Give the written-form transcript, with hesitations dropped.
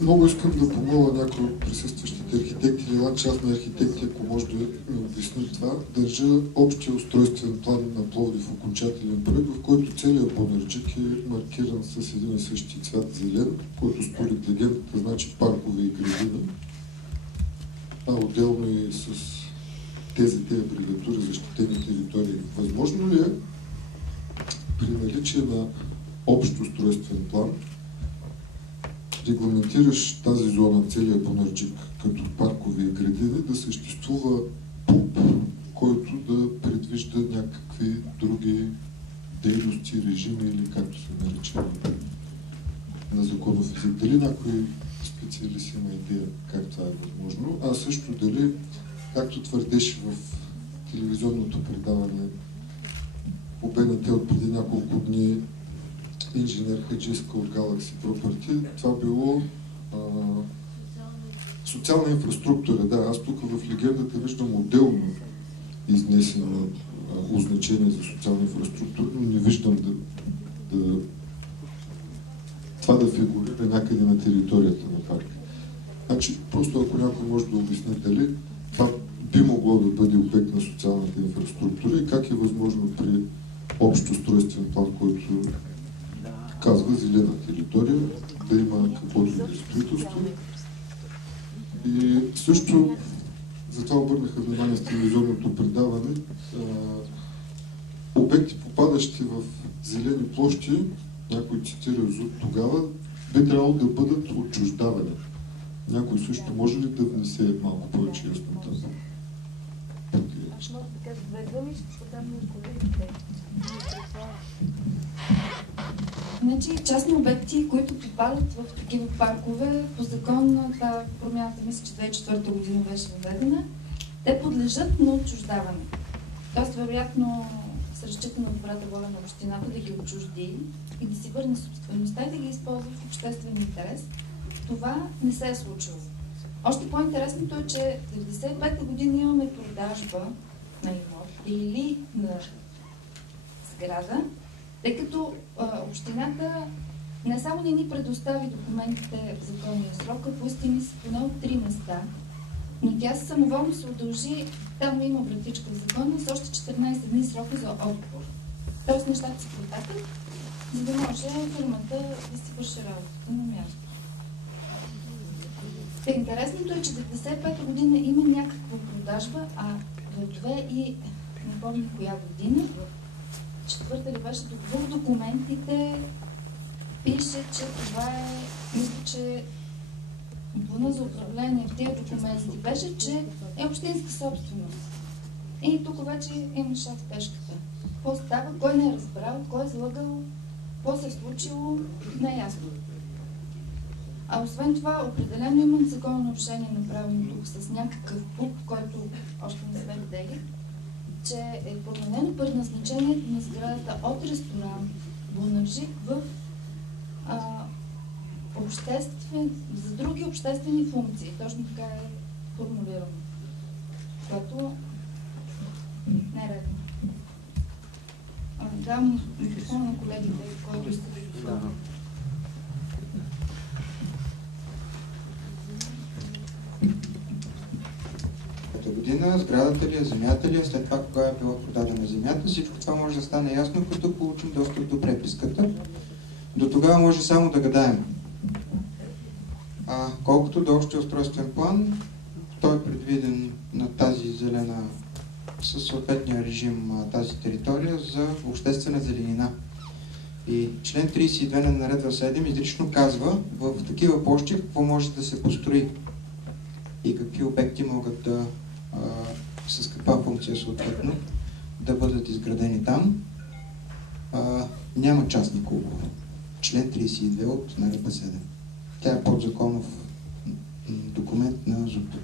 Много искам да помоля някой от присъстващите архитекти или частни архитекти, ако може да ми обясни това. Държа общия устройствен план на Пловдив окончателен проект, в който целият Бонарджик е маркиран с един и същи цвят зелен, който според легендата значи паркове и градини, а отделно и с тези абревиатури защитени територии. Възможно ли е при наличие на общ устройствен план регламентираш тази зона, целия Бонарджик, като паркове и градини, да съществува ПУП, който да предвижда някакви други дейности, режими или както се нарича на законов език. Дали някой специалист има идея как това е възможно, а също дали, както твърдеше в телевизионното предаване по БНТ от преди няколко дни инженер Хаджиска от Galaxy Property, това било социална инфраструктура. Да, аз тук в легендата виждам отделно изнесено означение за социална инфраструктура, но не виждам това да фигурира някъде на територията на парка. Значи, просто ако някой може да обясни дали това би могло да бъде обект на социалната инфраструктура и как е възможно при общ устройствен план, който казва зелена територия, да има каквото и да е строителство. И също, затова обърнаха внимание с телевизионното предаване, обекти, попадащи в зелени площи, някой цитира ЗУТ тогава, би трябвало да бъдат отчуждавани. Някой също може ли да внесе малко повече яснота? Аз мога да кажа две думи, ще подам на колегите. Значи, частни обекти, които попадат в такива паркове, по закон, това промяната, мисля, че 2004 година беше въведена, те подлежат на отчуждаване. Тоест, вероятно, се разчита на добрата воля на общината да ги отчужди и да си върне собствеността и да ги използва в обществен интерес. Това не се е случило. Още по-интересното е, че в 1995 година имаме продажба на имот или на сграда, тъй като общината не само не ни предостави документите в законния срок, а поиска ни се поне от 3 места, но тя самоволно се удължи, там има вратичка в закона, с още 14 дни срока за отговор. Тоест нещата се протакат, за да може фирмата да си върши работата на място. Интересното е, че в 1995 година има някаква продажба, а в две и не помня коя година, в четвърта ли беше, в документите пише, че това е, мисля, че плана за управление в тези документи беше, че е общинска собственост. И тук вече има шах в пешката. Какво става, кой не е разбрал, кой е излъгал, какво се е случило, не е ясно. А освен това, определено имам закононарушение направено тук с някакъв ПУП, който още не сме видели, че е променено предназначението на сградата от ресторант Бонарджик в за други обществени функции. Точно така е формулирано. Което не е редно. Давам микрофон на колегите, който иска да говори. Година, сградата ли е, земята ли е, след това кога е била продадена земята, всичко това може да стане ясно, като получим достъп до преписката. До тогава може само да гадаем. Колкото до общия устройствен план, той е предвиден на тази зелена, със съответния режим, тази територия за обществена зеленина. И член 32 на наредба 7 изрично казва в такива площи какво може да се построи и какви обекти могат да с каква функция съответно да бъдат изградени там. Няма частни клубове. Член 32 от наредба 7. Тя е подзаконов документ на ЗУТ.